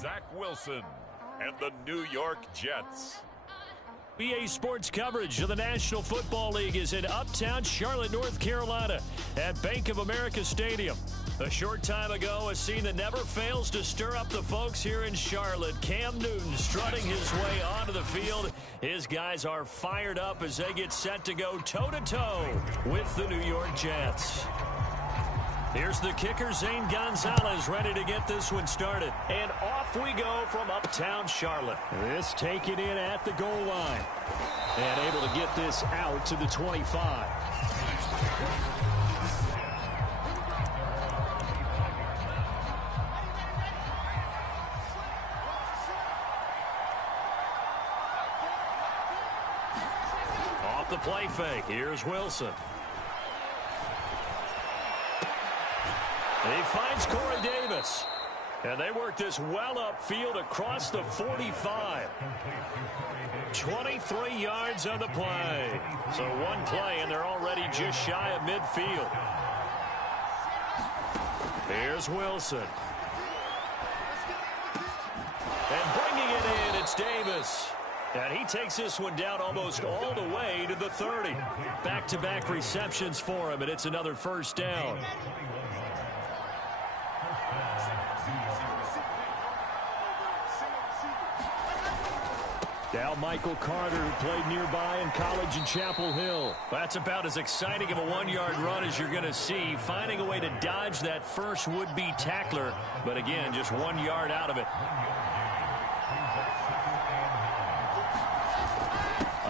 Zach Wilson and the New York Jets. BA Sports coverage of the National Football League is in uptown Charlotte, North Carolina at Bank of America Stadium. A short time ago, a scene that never fails to stir up the folks here in Charlotte. Cam Newton strutting his way onto the field. His guys are fired up as they get set to go toe-to-toe with the New York Jets. Here's the kicker, Zane Gonzalez, ready to get this one started. And off we go from uptown Charlotte. This taken in at the goal line. And able to get this out to the 25. Off the play fake, here's Wilson. He finds Corey Davis. And they work this well upfield across the 45. 23 yards on the play. So one play, and they're already just shy of midfield. Here's Wilson. And bringing it in, it's Davis. And he takes this one down almost all the way to the 30. Back-to-back receptions for him, and it's another first down. Now Michael Carter, who played nearby in college in Chapel Hill. That's about as exciting of a one-yard run as you're going to see, finding a way to dodge that first would-be tackler. But again, just 1 yard out of it.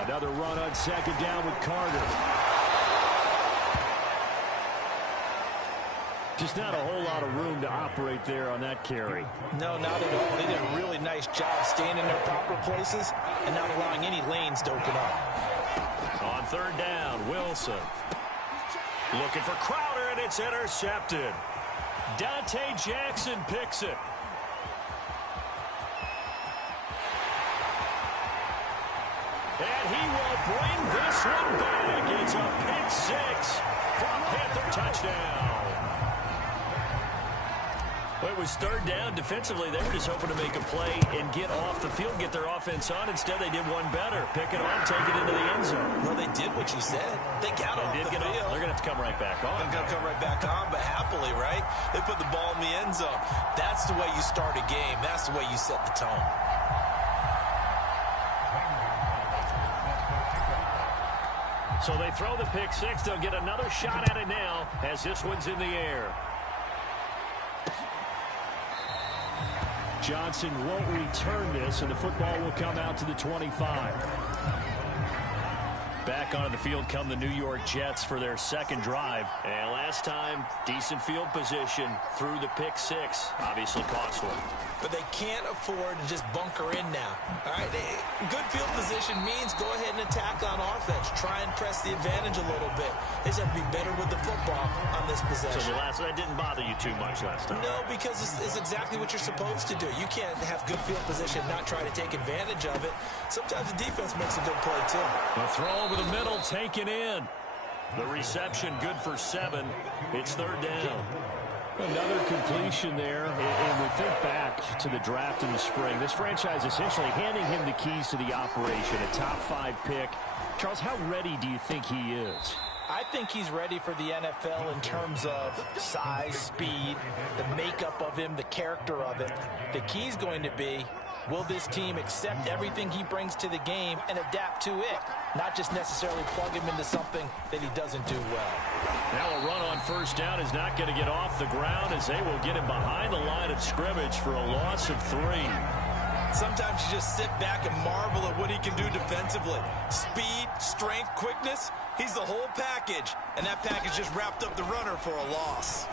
Another run on second down with Carter. Just not a whole lot of room to operate there on that carry. No, not at all. They did a really nice job staying in their proper places and not allowing any lanes to open up. On third down, Wilson. Looking for Crowder, and it's intercepted. Dante Jackson picks it. And he will bring this one back. It's a pick six from Panther touchdown. Well, it was third down. Defensively, they were just hoping to make a play and get off the field, get their offense on. Instead, they did one better. Pick it off, take it into the end zone. Well, they did what you said. They got off the field. They're going to have to come right back on. They're going to come right back on, but happily, right? They put the ball in the end zone. That's the way you start a game. That's the way you set the tone. So they throw the pick six. They'll get another shot at it now as this one's in the air. Johnson won't return this, and the football will come out to the 25. Back onto the field come the New York Jets for their second drive. And last time, decent field position through the pick six. Obviously costly. But they can't afford to just bunker in now. All right, good field position means go ahead and attack on offense. Try and press the advantage a little bit. They just have to be better with the football on this possession. So that didn't bother you too much last time? No, because it's exactly what you're supposed to do. You can't have good field position, not try to take advantage of it. Sometimes the defense makes a good play, too. The throw over the middle, taken in. The reception good for 7. It's third down. Another completion there, and we think back to the draft in the spring. This franchise essentially handing him the keys to the operation, a top-5 pick. Charles, how ready do you think he is? I think he's ready for the NFL in terms of size, speed, the makeup of him, the character of it. The key's going to be, will this team accept everything he brings to the game and adapt to it? Not just necessarily plug him into something that he doesn't do well. Now a run on first down is not going to get off the ground as they will get him behind the line of scrimmage for a loss of 3. Sometimes you just sit back and marvel at what he can do defensively. Speed, strength, quickness, he's the whole package. And that package just wrapped up the runner for a loss.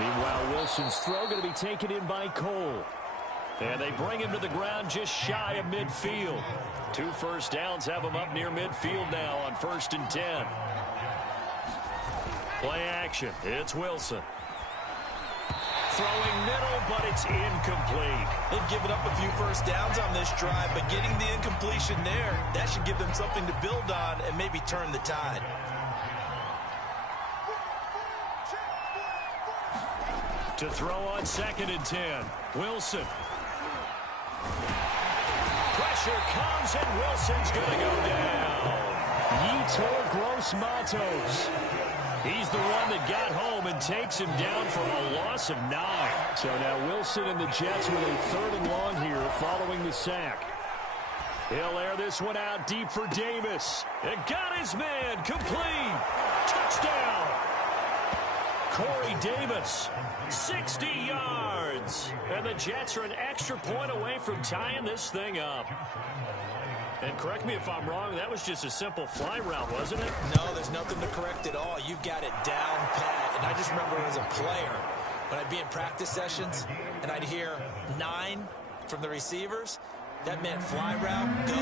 Meanwhile, Wilson's throw going to be taken in by Cole. And they bring him to the ground just shy of midfield. 2 first downs have him up near midfield now on 1st and 10. Play action. It's Wilson. Throwing middle, but it's incomplete. They've given up a few first downs on this drive, but getting the incompletion there, that should give them something to build on and maybe turn the tide. To throw on 2nd and 10. Wilson. Pressure comes, and Wilson's going to go down. Yetur Gross-Matos. He's the one that got home and takes him down for a loss of 9. So now Wilson and the Jets with a 3rd and long here following the sack. He'll air this one out deep for Davis. And got his man complete. Touchdown. Corey Davis, 60 yards. And the Jets are an extra point away from tying this thing up. And correct me if I'm wrong, that was just a simple fly route, wasn't it? No, there's nothing to correct at all. You've got it down pat. And I just remember as a player, when I'd be in practice sessions, and I'd hear 9 from the receivers, that meant fly route, go,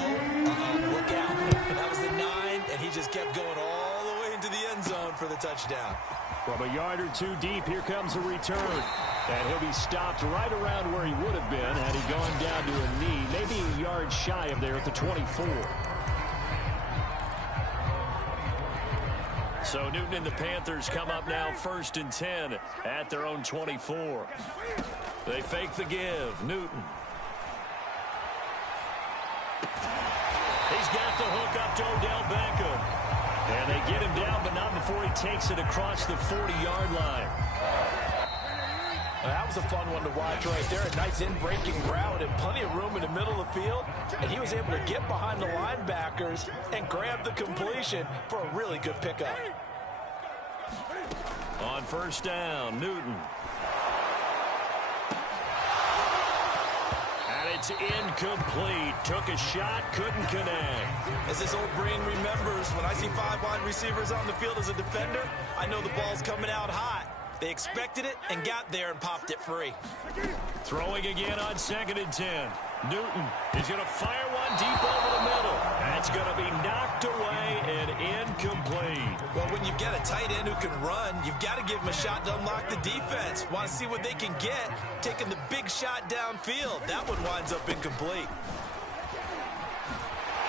look out. And that was the 9, and he just kept going all the way into the end zone for the touchdown. From a yard or 2 deep, here comes a return. And he'll be stopped right around where he would have been had he gone down to a knee, maybe a yard shy of there at the 24. So Newton and the Panthers come up now 1st and 10 at their own 24. They fake the give. Newton. He's got the hook up to Odell Beckham. And they get him down, but not before he takes it across the 40-yard line. That was a fun one to watch right there. A nice in-breaking route and plenty of room in the middle of the field. And he was able to get behind the linebackers and grab the completion for a really good pickup. On 1st down, Newton. And it's incomplete. Took a shot, couldn't connect. As this old brain remembers, when I see 5 wide receivers on the field as a defender, I know the ball's coming out hot. They expected it and got there and popped it free. Throwing again on 2nd and 10. Newton is going to fire one deep over the middle. That's going to be knocked away and incomplete. Well, when you've got a tight end who can run, you've got to give him a shot to unlock the defense. Want to see what they can get, taking the big shot downfield. That one winds up incomplete.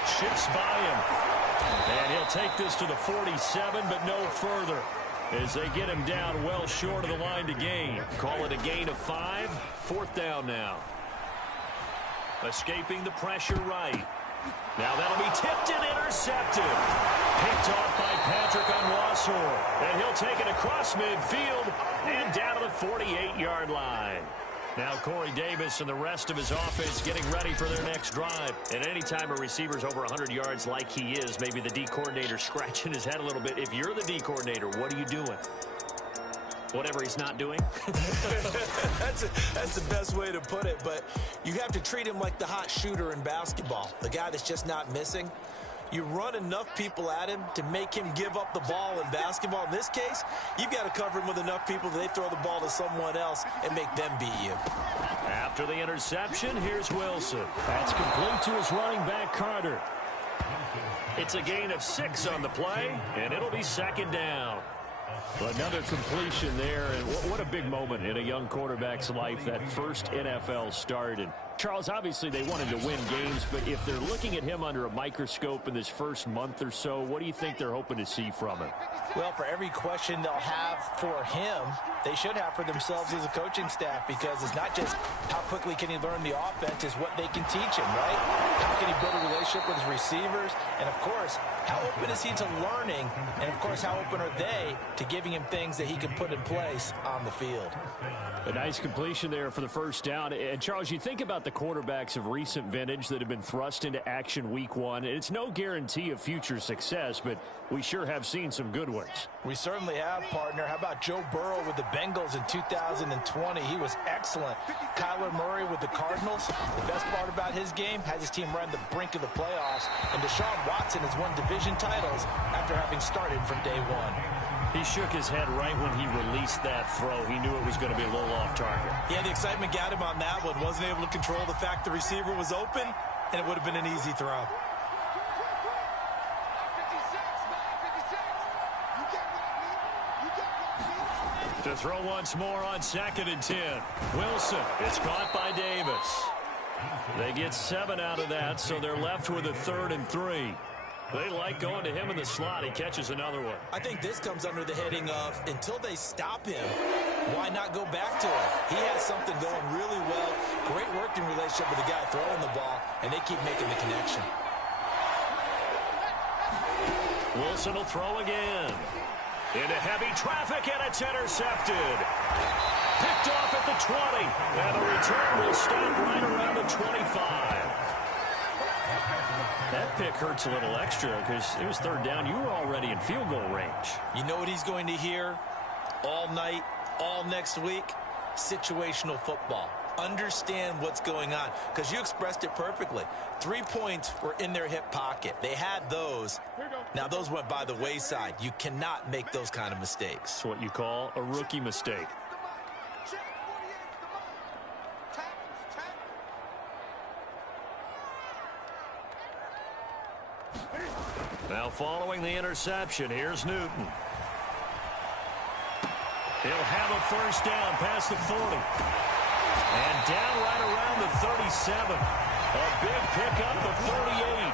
Shifts by him. And he'll take this to the 47, but no further, as they get him down well short of the line to gain. Call it a gain of 5. 4th down now. Escaping the pressure right. Now that'll be tipped and intercepted. Picked off by Patrick Onwuasor. And he'll take it across midfield and down to the 48-yard line. Now Corey Davis and the rest of his offense getting ready for their next drive. And anytime a receiver's over 100 yards like he is, maybe the D coordinator scratching his head a little bit. If you're the D coordinator, what are you doing? Whatever he's not doing? That's the best way to put it. But you have to treat him like the hot shooter in basketball, the guy that's just not missing. You run enough people at him to make him give up the ball in basketball. In this case, you've got to cover him with enough people that they throw the ball to someone else and make them beat you. After the interception, here's Wilson. That's complete to his running back, Carter. It's a gain of 6 on the play, and it'll be 2nd down. Another completion there, and what a big moment in a young quarterback's life, that first NFL start. And Charles, obviously they wanted to win games, but if they're looking at him under a microscope in this first month or so, what do you think they're hoping to see from him? Well, for every question they'll have for him, they should have for themselves as a coaching staff, because it's not just how quickly can he learn the offense, it's what they can teach him, right? How can he build a relationship with his receivers? And, of course, how open is he to learning? And, of course, how open are they to giving him things that he can put in place on the field? A nice completion there for the 1st down. And, Charles, you think about the quarterbacks of recent vintage that have been thrust into action week 1. It's no guarantee of future success, but we sure have seen some good ones. We certainly have, partner. How about Joe Burrow with the Bengals in 2020? He was excellent. Kyler Murray with the Cardinals. The best part about his game, has his team right on the brink of the playoffs. And Deshaun Watson has won division titles after having started from day 1. He shook his head right when he released that throw. He knew it was going to be a little off target. Yeah, the excitement got him on that one. Wasn't able to control the fact the receiver was open, and it would have been an easy throw. To throw once more on 2nd and 10. Wilson, it's caught by Davis. They get 7 out of that, so they're left with a 3rd and 3. They like going to him in the slot. He catches another one. I think this comes under the heading of, until they stop him, why not go back to it? He has something going really well. Great working relationship with the guy throwing the ball, and they keep making the connection. Wilson will throw again. Into heavy traffic, and it's intercepted. Picked off at the 20, and the return will stop right around the 25. That pick hurts a little extra because it was third down. You were already in field goal range. You know what he's going to hear all night, all next week? Situational football. Understand what's going on, because you expressed it perfectly. 3 points were in their hip pocket. They had those. Now, those went by the wayside. You cannot make those kind of mistakes. It's what you call a rookie mistake. Now following the interception, here's Newton. He'll have a first down past the 40. And down right around the 37. A big pickup of 38.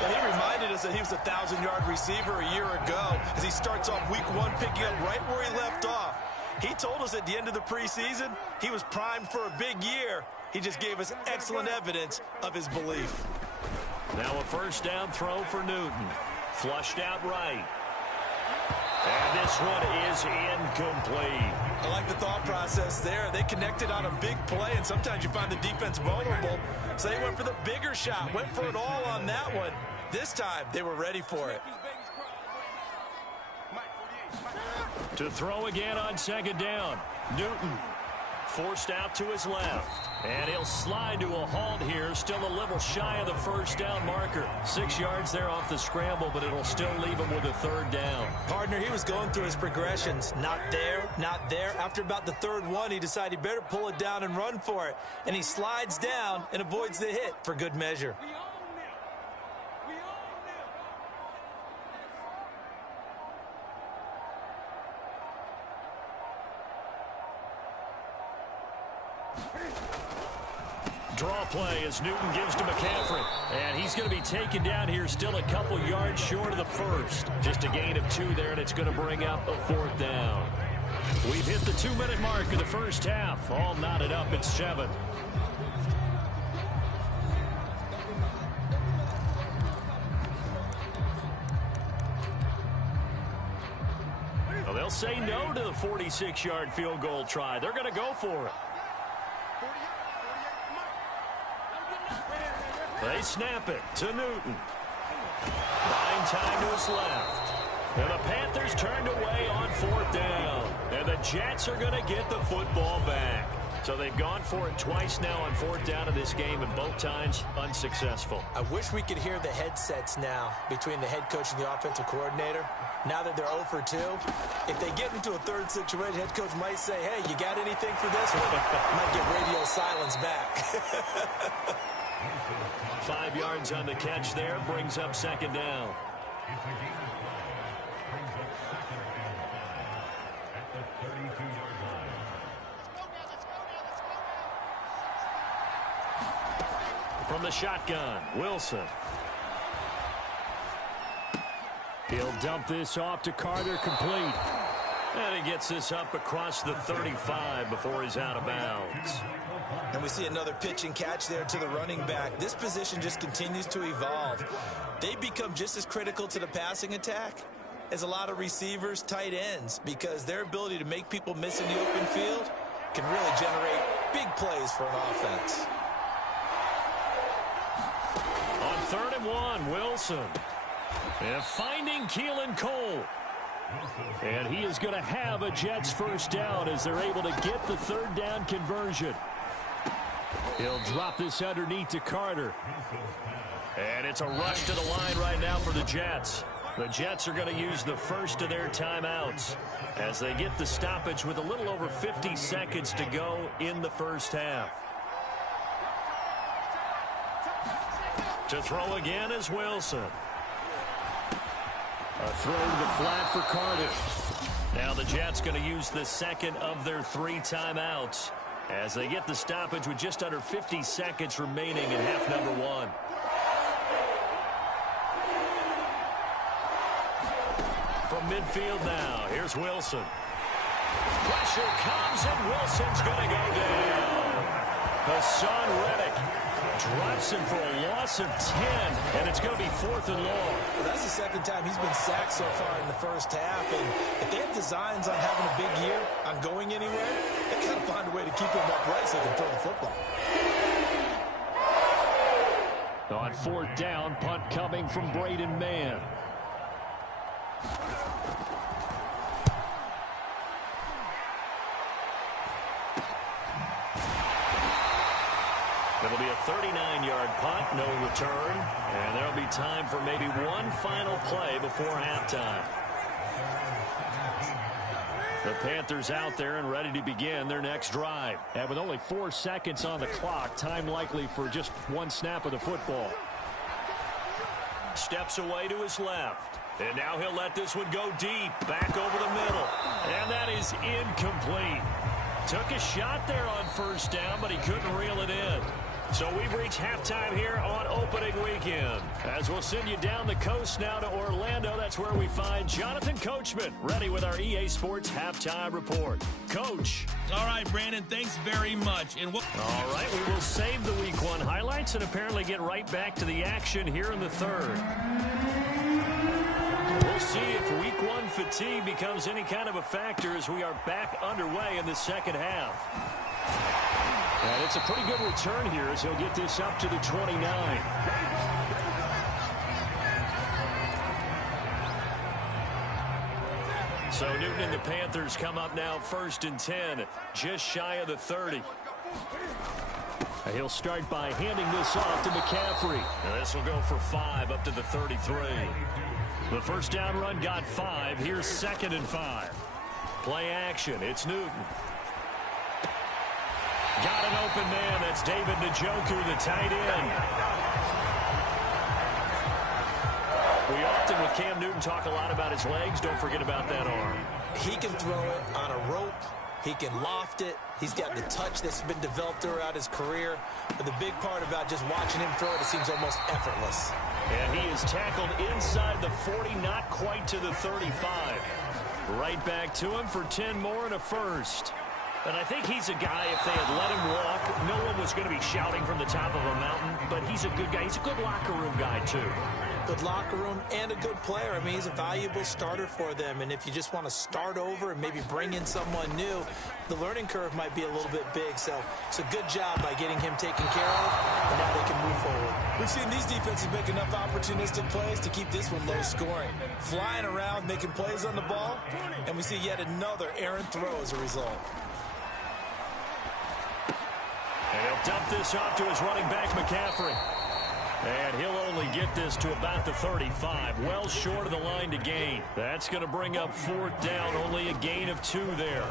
Well, he reminded us that he was a 1,000-yard receiver a year ago as he starts off week 1 picking up right where he left off. He told us at the end of the preseason he was primed for a big year. He just gave us excellent evidence of his belief. Now a first down throw for Newton. Flushed out right. And this one is incomplete. I like the thought process there. They connected on a big play, and sometimes you find the defense vulnerable. So they went for the bigger shot, went for it all on that one. This time, they were ready for it. To throw again on second down. Newton forced out to his left. And he'll slide to a halt here. Still a little shy of the first down marker. 6 yards there off the scramble, but it'll still leave him with a third down. Partner, he was going through his progressions. Not there, not there. After about the third one, he decided he better pull it down and run for it. And he slides down and avoids the hit for good measure. Draw play as Newton gives to McCaffrey. And he's going to be taken down here still a couple yards short of the first. Just a gain of 2 there, and it's going to bring up a fourth down. We've hit the 2-minute mark of the first half. All knotted up at 7. Well, they'll say no to the 46-yard field goal try. They're going to go for it. They snap it to Newton. Buying time to his left. And the Panthers turned away on fourth down. And the Jets are going to get the football back. So they've gone for it twice now on fourth down in this game, and both times unsuccessful. I wish we could hear the headsets now between the head coach and the offensive coordinator. Now that they're 0 for 2, if they get into a third situation, head coach might say, hey, you got anything for this one? Might get radio silence back. 5 yards on the catch there, brings up second down. From the shotgun, Wilson. He'll dump this off to Carter, complete. And he gets this up across the 35 before he's out of bounds. And we see another pitch and catch there to the running back. This position just continues to evolve. They become just as critical to the passing attack as a lot of receivers, tight ends, because their ability to make people miss in the open field can really generate big plays for an offense. On 3rd and 1, Wilson. And finding Keelan Cole. And he is going to have a Jets first down as they're able to get the third down conversion. He'll drop this underneath to Carter. And it's a rush to the line right now for the Jets. The Jets are going to use the first of their timeouts as they get the stoppage with a little over 50 seconds to go in the first half. To throw again is Wilson. A throw to the flat for Carter. Now the Jets going to use the second of their 3 timeouts as they get the stoppage with just under 50 seconds remaining in half number 1. from midfield now. Here's Wilson. Pressure comes, and Wilson's going to go down. Hassan Reddick drops him for a loss of 10, and it's going to be 4th and long. Well, that's the second time he's been sacked so far in the first half, and if they have designs on having a big year, on going anywhere, they got to find a way to keep him upright so they can throw the football. On 4th down, punt coming from Braden Mann. It'll be a 39-yard punt, no return, and there'll be time for maybe one final play before halftime. The Panthers out there and ready to begin their next drive. And with only 4 seconds on the clock, time likely for just one snap of the football. Steps away to his left. And now he'll let this one go deep, back over the middle. And that is incomplete. Took a shot there on 1st down, but he couldn't reel it in. So we've reached halftime here on opening weekend. As we'll send you down the coast now to Orlando, that's where we find Jonathan Coachman, ready with our EA Sports Halftime Report. Coach. All right, Brandon, thanks very much. And all right, we will save the Week 1 highlights and apparently get right back to the action here in the 3rd. We'll see if Week 1 fatigue becomes any kind of a factor as we are back underway in the second half. And it's a pretty good return here as he'll get this up to the 29. So Newton and the Panthers come up now 1st and 10, just shy of the 30. He'll start by handing this off to McCaffrey. Now this will go for 5 up to the 33. The 1st down run got 5. Here's 2nd and 5. Play action. It's Newton. Got an open man. That's David Njoku, the tight end. We often, with Cam Newton, talk a lot about his legs. Don't forget about that arm. He can throw it on a rope. He can loft it. He's got the touch that's been developed throughout his career. But the big part about just watching him throw it, it seems almost effortless. And he is tackled inside the 40, not quite to the 35. Right back to him for 10 more and a first. And I think he's a guy, if they had let him walk, no one was going to be shouting from the top of a mountain. But he's a good guy. He's a good locker room guy, too. Good locker room and a good player. I mean, he's a valuable starter for them. And if you just want to start over and maybe bring in someone new, the learning curve might be a little bit big. So it's a good job by getting him taken care of, and now they can move forward. We've seen these defenses make enough opportunistic plays to keep this one low scoring. Flying around, making plays on the ball, and we see yet another errant throw as a result. And he'll dump this off to his running back, McCaffrey. And he'll only get this to about the 35, well short of the line to gain. That's going to bring up 4th down, only a gain of 2 there.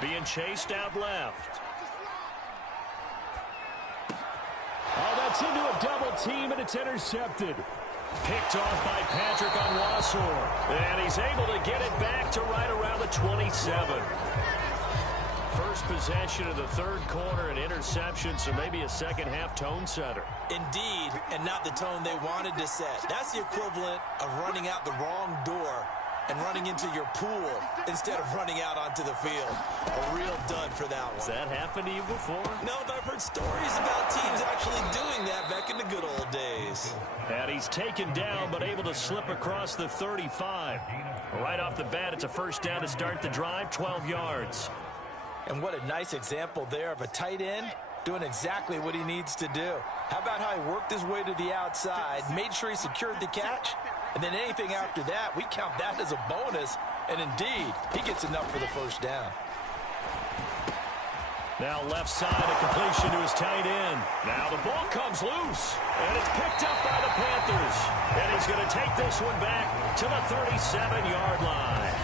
Being chased out left. Oh, that's into a double team, and it's intercepted. Picked off by Patrick Onwuasor. And he's able to get it back to right around the 27. First possession of the 3rd quarter, an interception, so maybe a second-half tone setter. Indeed, and not the tone they wanted to set. That's the equivalent of running out the wrong door and running into your pool instead of running out onto the field. A real dud for that one. Has that happened to you before? No, but I've heard stories about teams actually doing that back in the good old days. And he's taken down, but able to slip across the 35. Right off the bat, it's a 1st down to start the drive, 12 yards. And what a nice example there of a tight end doing exactly what he needs to do. How about how he worked his way to the outside, made sure he secured the catch, and then anything after that, we count that as a bonus. And indeed, he gets enough for the 1st down. Now left side, a completion to his tight end. Now the ball comes loose, and it's picked up by the Panthers. And he's going to take this one back to the 37-yard line.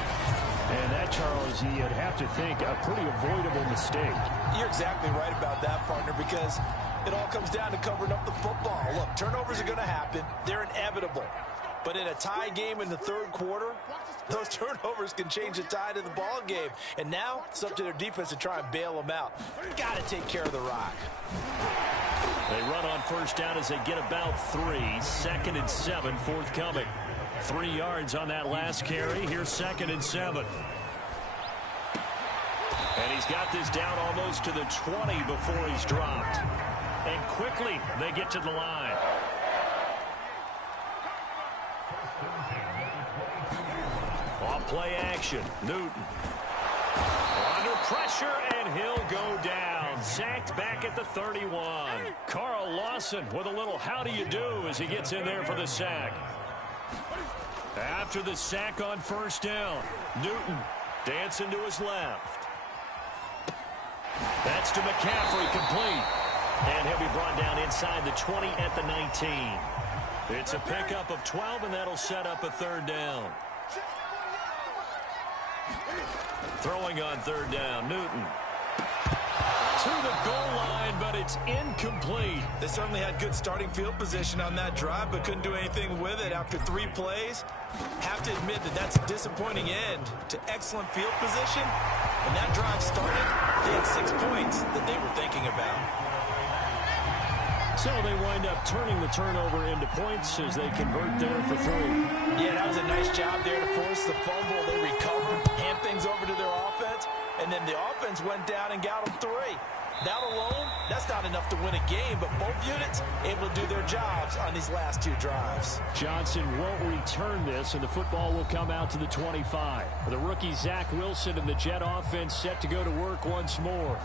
And that, Charles, you'd have to think a pretty avoidable mistake. You're exactly right about that, partner, because it all comes down to covering up the football. Look, turnovers are going to happen. They're inevitable. But in a tie game in the 3rd quarter, those turnovers can change the tide of the ball game. And now it's up to their defense to try and bail them out. Got to take care of the rock. They run on 1st down as they get about 3. 2nd and 7 forthcoming. 3 yards on that last carry. Here's 2nd and 7. And he's got this down almost to the 20 before he's dropped. And quickly they get to the line. Off play action. Newton. Under pressure, and he'll go down. Sacked back at the 31. Carl Lawson with a little how do you do as he gets in there for the sack. After the sack on 1st down, Newton dancing to his left. That's to McCaffrey, complete. And he'll be brought down inside the 20 at the 19. It's a pickup of 12, and that'll set up a 3rd down. Throwing on 3rd down, Newton. To the goal line, but it's incomplete. They certainly had good starting field position on that drive, but couldn't do anything with it after 3 plays. Have to admit that that's a disappointing end to excellent field position. When that drive started, they had 6 points that they were thinking about. So they wind up turning the turnover into points as they convert there for 3. Yeah, that was a nice job there to force the fumble. They recovered, hand things over to their offense, and then the offense went down and got them 3. That alone, that's not enough to win a game, but both units able to do their jobs on these last 2 drives. Johnson won't return this, and the football will come out to the 25. The rookie Zach Wilson and the Jet offense set to go to work once more.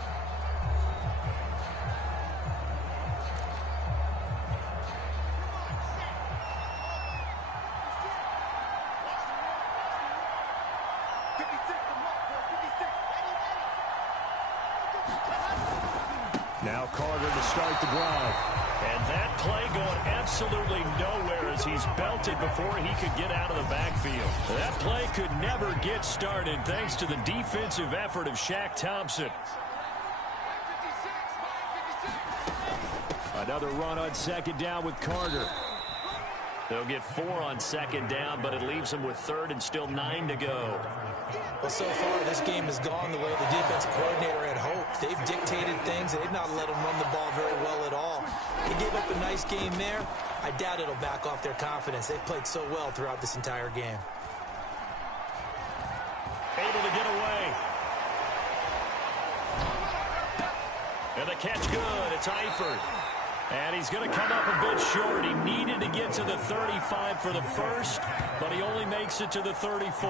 Now Carter to start the drive. And that play going absolutely nowhere as he's belted before he could get out of the backfield. That play could never get started thanks to the defensive effort of Shaq Thompson. Another run on 2nd down with Carter. They'll get 4 on 2nd down, but it leaves them with 3rd and still 9 to go. Well, so far, this game has gone the way the defensive coordinator had hoped. They've dictated things, and they've not let them run the ball very well at all. They gave up a nice game there. I doubt it'll back off their confidence. They've played so well throughout this entire game. Able to get away. And the catch good. It's Eifert. And he's going to come up a bit short. He needed to get to the 35 for the first, but he only makes it to the 34.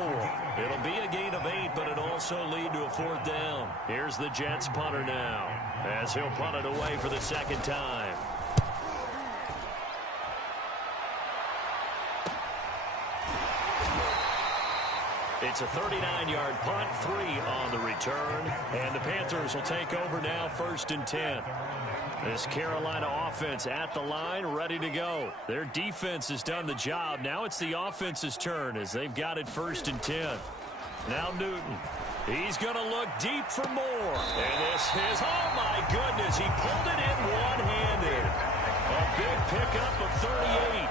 It'll be a gain of 8, but it'll also lead to a 4th down. Here's the Jets punter now, as he'll punt it away for the 2nd time. It's a 39-yard punt, 3 on the return, and the Panthers will take over now, 1st and 10. This Carolina offense at the line, ready to go. Their defense has done the job. Now it's the offense's turn as they've got it 1st and 10. Now Newton. He's going to look deep for more. And this is, oh my goodness, he pulled it in one-handed. A big pickup of 38.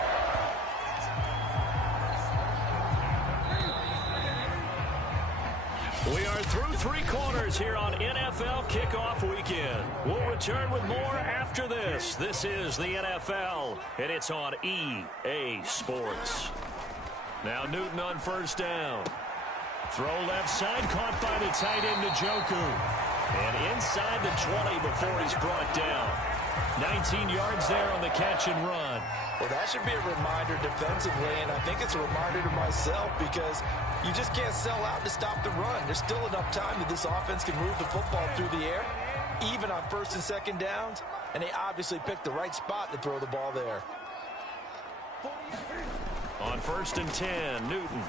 We are through 3 quarters here on NFL Kickoff Weekend. We'll return with more after this. This is the NFL, and it's on EA Sports. Now Newton on 1st down. Throw left side, caught by the tight end Njoku. And inside the 20 before he's brought down. 19 yards there on the catch and run. Well, that should be a reminder defensively, and I think it's a reminder to myself because you just can't sell out to stop the run. There's still enough time that this offense can move the football through the air, even on 1st and 2nd downs, and they obviously picked the right spot to throw the ball there. On 1st and 10, Newton.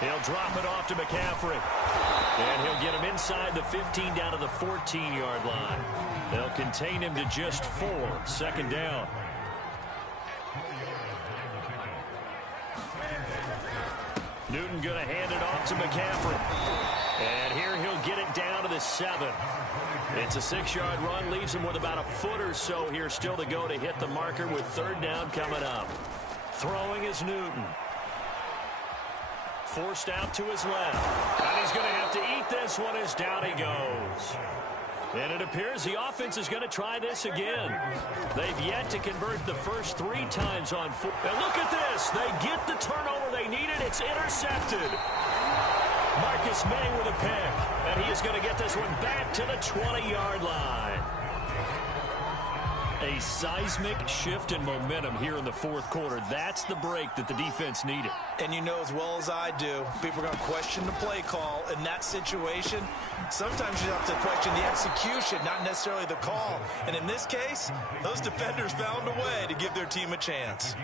He'll drop it off to McCaffrey. And he'll get him inside the 15 down to the 14-yard line. They'll contain him to just 4, 2nd down. Newton going to hand it off to McCaffrey. And here he'll get it down to the 7. It's a 6-yard run, leaves him with about a foot or so here still to go to hit the marker with 3rd down coming up. Throwing is Newton. Forced out to his left. And he's going to have to eat this one as down he goes. And it appears the offense is going to try this again. They've yet to convert the first 3 times on 4. And look at this. They get the turnover they needed. It's intercepted. Marcus May with a pick. And he is going to get this one back to the 20-yard line. A seismic shift in momentum here in the fourth quarter. That's the break that the defense needed. And you know as well as I do, people are going to question the play call in that situation. Sometimes you have to question the execution, not necessarily the call. And in this case, those defenders found a way to give their team a chance.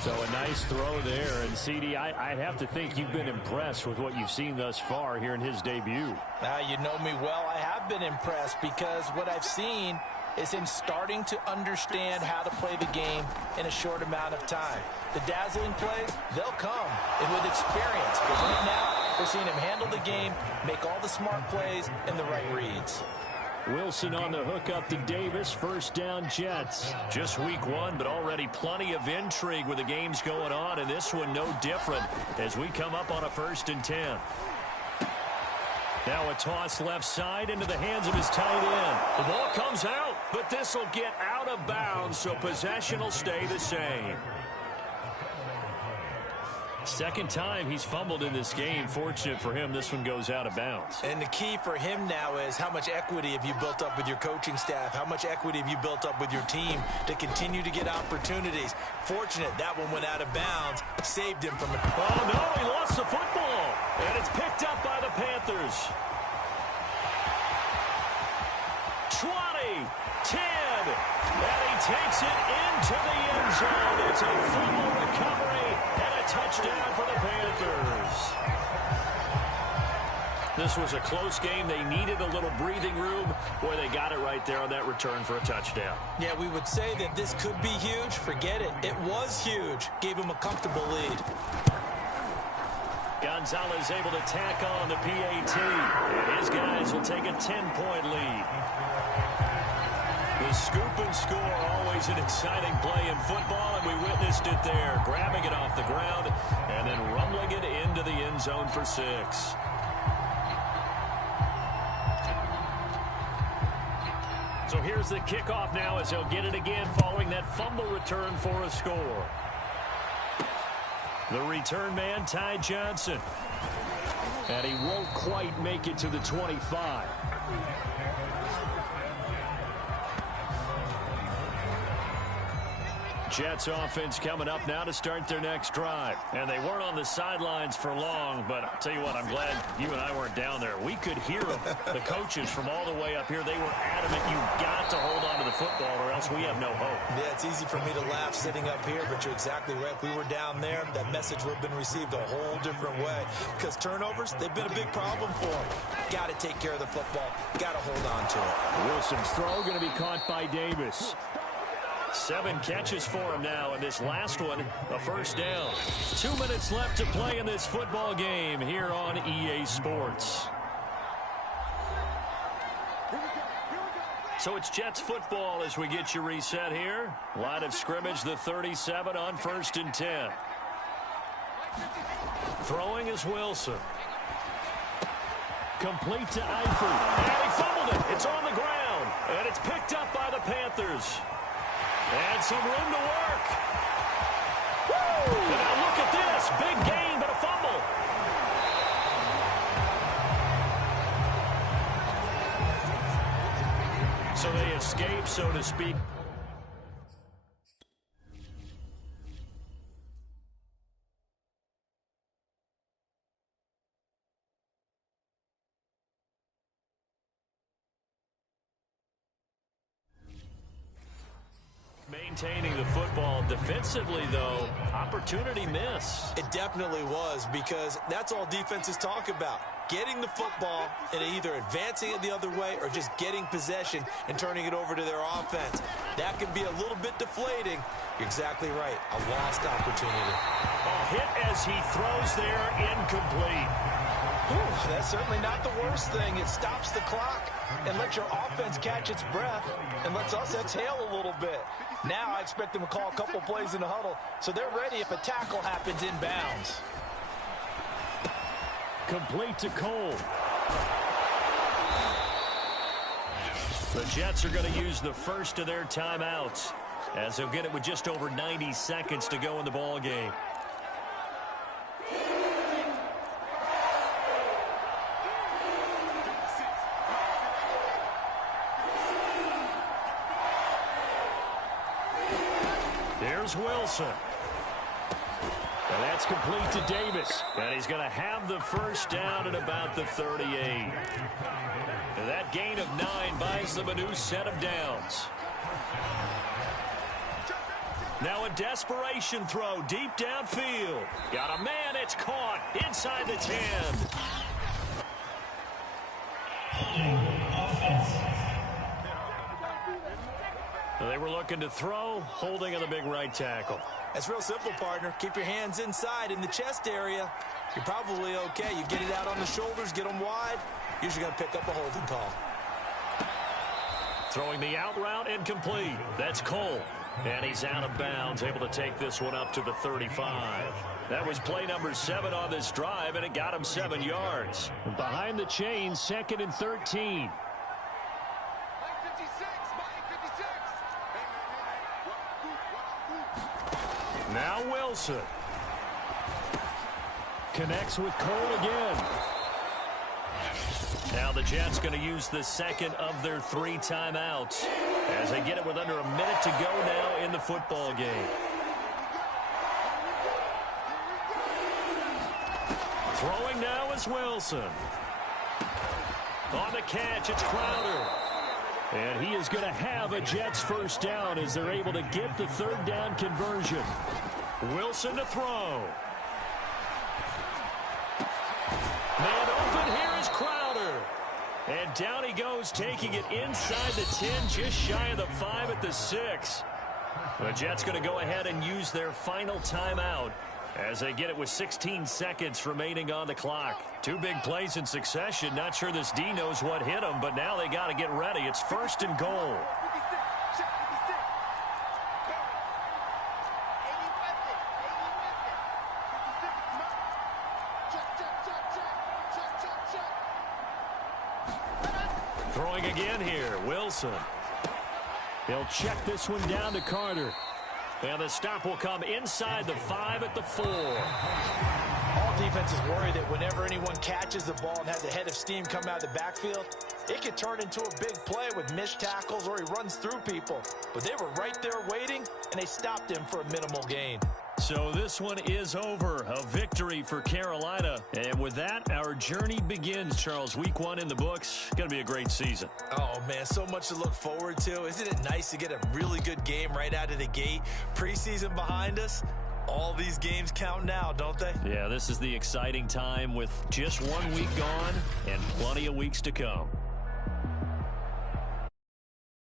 So a nice throw there. And, CD, I'd have to think you've been impressed with what you've seen thus far here in his debut. Now, you know me well. I have been impressed because what I've seen is him starting to understand how to play the game in a short amount of time. The dazzling plays, they'll come, and with experience. But right now, we're seeing him handle the game, make all the smart plays, and the right reads. Wilson on the hook up to Davis. First down, Jets. Just week 1, but already plenty of intrigue with the games going on, and this one no different as we come up on a 1st and 10. Now a toss left side into the hands of his tight end. The ball comes out, but this will get out of bounds, so possession will stay the same. Second time he's fumbled in this game. Fortunate for him, this one goes out of bounds. And the key for him now is how much equity have you built up with your coaching staff? How much equity have you built up with your team to continue to get opportunities? Fortunate that one went out of bounds, saved him from it. Oh, no, he lost the football. And it's picked up by the Panthers. 20, 10, and he takes it into the end zone. It's a fumble recovery and a touchdown for the Panthers. This was a close game. They needed a little breathing room. Boy, they got it right there on that return for a touchdown. Yeah, we would say that this could be huge. Forget it. It was huge. Gave him a comfortable lead. Gonzalez able to tack on the PAT. And his guys will take a 10-point lead. The scoop and score, always an exciting play in football, and we witnessed it there. Grabbing it off the ground and then rumbling it into the end zone for 6. So here's the kickoff now as he'll get it again following that fumble return for a score. The return man, Ty Johnson. And he won't quite make it to the 25. Jets offense coming up now to start their next drive. And they weren't on the sidelines for long, but I'll tell you what, I'm glad you and I weren't down there. We could hear them, the coaches from all the way up here. They were adamant, you've got to hold on to the football or else we have no hope. Yeah, it's easy for me to laugh sitting up here, but you're exactly right. If we were down there, that message would have been received a whole different way. Because turnovers, they've been a big problem for them. Got to take care of the football. Got to hold on to it. Wilson's throw going to be caught by Davis. 7 catches for him now, and this last one, a first down. 2 minutes left to play in this football game here on EA Sports. So it's Jets football as we get you reset here. Line of scrimmage, the 37 on 1st and 10. Throwing is Wilson. Complete to Eifert. And he fumbled it. It's on the ground. And it's picked up by the Panthers. And some room to work. Woo! And now look at this. Big gain, but a fumble. So they escape, so to speak. Maintaining the football defensively, though, opportunity miss. It definitely was, because that's all defenses talk about. Getting the football and either advancing it the other way or just getting possession and turning it over to their offense. That can be a little bit deflating. You're exactly right. A lost opportunity. A hit as he throws there, incomplete. Ooh, that's certainly not the worst thing. It stops the clock and lets your offense catch its breath and lets us exhale a little bit. Now I expect them to call a couple plays in the huddle so they're ready if a tackle happens inbounds. Complete to Cole. The Jets are going to use the first of their timeouts, as they'll get it with just over 90 seconds to go in the ball game. Here's Wilson. And that's complete to Davis. And he's going to have the first down at about the 38. And that gain of 9 buys them a new set of downs. Now a desperation throw deep downfield. Got a man, it's caught inside the 10. They were looking to throw, holding on the big right tackle. That's real simple, partner. Keep your hands inside in the chest area. You're probably okay. You get it out on the shoulders, get them wide. Usually going to pick up a holding call. Throwing the out route incomplete. That's Cole. And he's out of bounds, able to take this one up to the 35. That was play number 7 on this drive, and it got him 7 yards. Behind the chains, 2nd and 13. Now Wilson. Connects with Cole again. Now the Jets going to use the second of their 3 timeouts as they get it with under a minute to go now in the football game. Throwing now is Wilson. On the catch, it's Crowder. And he is going to have a Jets first down as they're able to get the 3rd down conversion. Wilson to throw. Man open, here is Crowder. And down he goes, taking it inside the 10, just shy of the 5 at the 6. The Jets going to go ahead and use their final timeout as they get it with 16 seconds remaining on the clock. 2 big plays in succession. Not sure this D knows what hit him, but now they got to get ready. It's 1st and goal. Throwing again here, Wilson. They'll check this one down to Carter. And the stop will come inside the 5 at the 4. All defenses worry that whenever anyone catches the ball and has a head of steam come out of the backfield, it could turn into a big play with missed tackles or he runs through people. But they were right there waiting, and they stopped him for a minimal gain. So this one is over. A victory for Carolina. And with that, our journey begins, Charles. Week 1 in the books. Going to be a great season. Oh, man, so much to look forward to. Isn't it nice to get a really good game right out of the gate? Preseason behind us. All these games count now, don't they? Yeah, this is the exciting time with just 1 week gone and plenty of weeks to come.